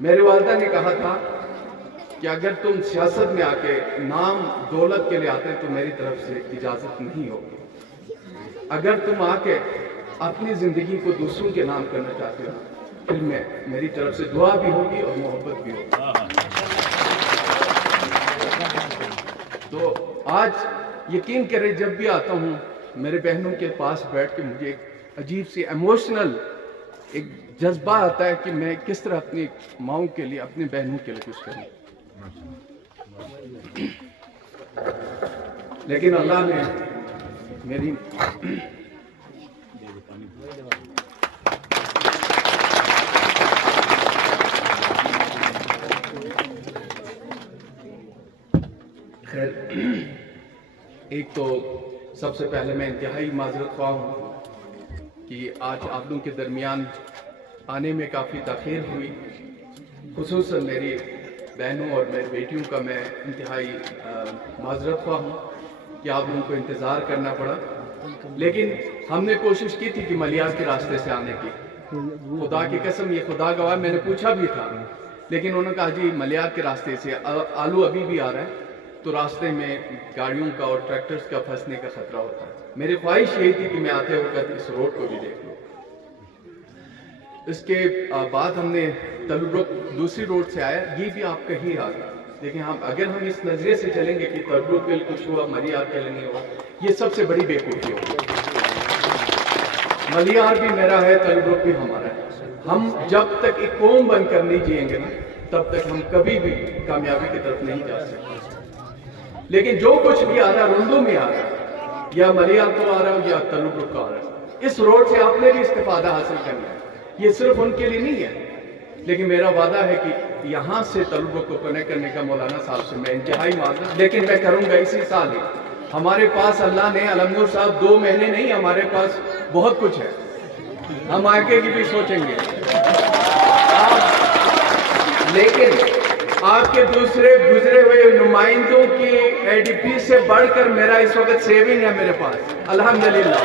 میری والدہ نے کہا تھا کہ اگر تم سیاست میں آ کے نام دولت کے لیے آتے ہیں تو میری طرف سے اجازت نہیں ہوگی. اگر تم آ کے اپنی زندگی کو دوسروں کے نام کرنا چاہتے ہو پھر میری طرف سے دعا بھی ہوگی اور محبت بھی ہوگی. تو آج یقین کرے جب بھی آتا ہوں میرے بہنوں کے پاس بیٹھ کے مجھے ایک عجیب سی ایموشنل ایک جذبہ آتا ہے کہ میں کس طرح اپنی ماؤں کے لیے اپنی بہنوں کے لیے کچھ کروں. لیکن اللہ نے میری خیر ایک تو سب سے پہلے میں انتہائی معذرت خواہ ہوں کہ آج آپ لوگوں کے درمیان آنے میں کافی تاخیر ہوئی. خصوصاً میری بہنوں اور میری بیٹیوں کا میں انتہائی معذرت خواہ ہوں کہ آپ لوگوں کو انتظار کرنا پڑا. لیکن ہم نے کوشش کی تھی کہ ملیار کے راستے سے آنے کی. خدا کی قسم یہ خدا گواہ میں نے پوچھا بھی تھا لیکن انہوں نے کہا جی ملیار کے راستے سے آلو ابھی بھی آ رہا ہے تو راستے میں گاڑیوں کا اور ٹریکٹرز کا پھنسنے کا خطرہ ہوتا ہے. میری خواہش یہی تھی کہ میں آتے وقت اس روڈ کو بھی دیکھ لوں. اس کے بعد ہم نے تلبرک دوسری روڈ سے آیا, یہ بھی آپ کہیں آ گیا. لیکن اگر ہم اس نظریے سے چلیں گے کہ تلبرک کے کچھ ہوا ملیار کے لیے نہیں ہوا, یہ سب سے بڑی بیوقوفی ہوگی. ملیار بھی میرا ہے, تلبرک بھی ہمارا ہے. ہم جب تک ایک قوم بن کر نہیں جئیں گے نا تب تک ہم کبھی بھی کامیابی کی طرف نہیں جا سکتے. لیکن جو کچھ بھی آ رہا ہے رندوں میں آ رہا ہے, یا ملیار کو آ رہا ہے یا تلبرک کا آ رہا ہے, اس روڈ سے آپ نے بھی استفادہ حاصل کرنا ہے. یہ صرف ان کے لیے نہیں ہے لیکن میرا وعدہ ہے کہ یہاں سے تلبرک کو کنیکٹ کرنے کا مولانا صاحب سے میں انتہائی معذرت, لیکن میں کروں گا اسی سال ہی. ہمارے پاس اللہ نے علمنور صاحب 2 مہینے نہیں, ہمارے پاس بہت کچھ ہے, ہم آگے کی بھی سوچیں گے. لیکن آپ کے دوسرے گزرے ہوئے نمائندوں کی اے ڈی پی سے بڑھ کر میرا اس وقت سیونگ ہے میرے پاس الحمدللہ.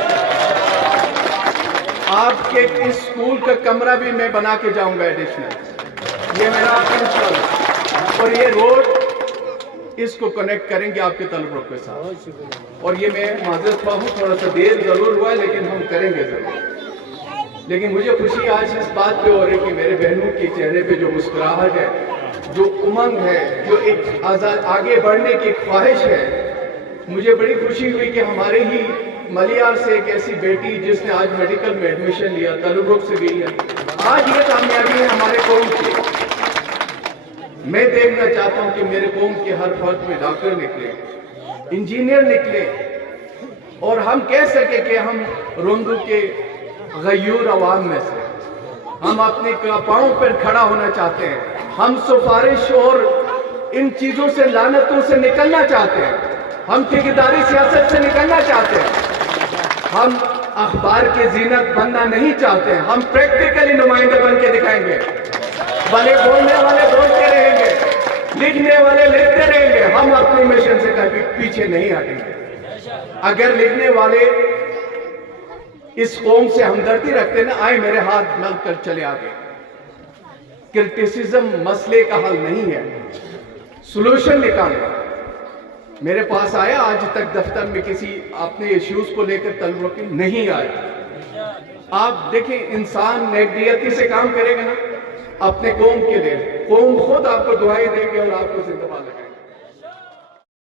آپ کے اس اسکول کا کمرہ بھی میں بنا کے جاؤں گا ایڈیشنل, یہ میرا انشاءاللہ. اور یہ روڈ اس کو کنیکٹ کریں گے آپ کے تلبرک کے ساتھ. اور یہ میں معذرت خواہ ہوں, تھوڑا سا دیر ضرور ہوا ہے لیکن ہم کریں گے ضرور. لیکن مجھے خوشی آج اس بات پہ ہو رہی کہ میرے بہنوں کے چہرے پہ جو مسکراہٹ ہے, جو امنگ ہے, جو ایک آگے بڑھنے کی خواہش ہے. مجھے بڑی خوشی ہوئی کہ ہمارے ہی ملیار سے ایک ایسی بیٹی جس نے آج میڈیکل میں ایڈمیشن لیا, تلبرک سے بھی لیا. آج یہ کامیابی ہے ہمارے قوم کی. میں دیکھنا چاہتا ہوں کہ میرے قوم کے ہر فرد میں ڈاکٹر نکلے, انجینئر نکلے, اور ہم کہہ سکیں کہ ہم رندو کے غیور عوام میں سے ہم اپنے پاؤں پر کھڑا ہونا چاہتے ہیں. ہم سفارش اور ان چیزوں سے, لعنتوں سے نکلنا چاہتے ہیں. ہم ٹھیکیداری سیاست سے نکلنا چاہتے ہیں. ہم اخبار کی زینت بننا نہیں چاہتے ہیں. ہم پریکٹیکلی نمائندے بن کے دکھائیں گے. بھلے بولنے والے بولتے رہیں گے, لکھنے والے لکھتے رہیں گے, ہم اپنی مشن سے کبھی پیچھے نہیں ہٹیں گے. اگر لکھنے والے اس قوم سے ہمدردی رکھتے نا, آئے میرے ہاتھ مل کر چلے آگے. کرٹیسزم مسئلے کا حل نہیں ہے, سولوشن نکالنا. میرے پاس آیا, آج تک دفتر میں کسی اپنے ایشوز کو لے کر تلبرک نہیں آیا. آپ دیکھیں انسان نیکیتی سے کام کرے گا نا اپنے قوم کے لیے, قوم خود آپ کو دعائیں دیں گے اور آپ کو زندہ لگائیں گے.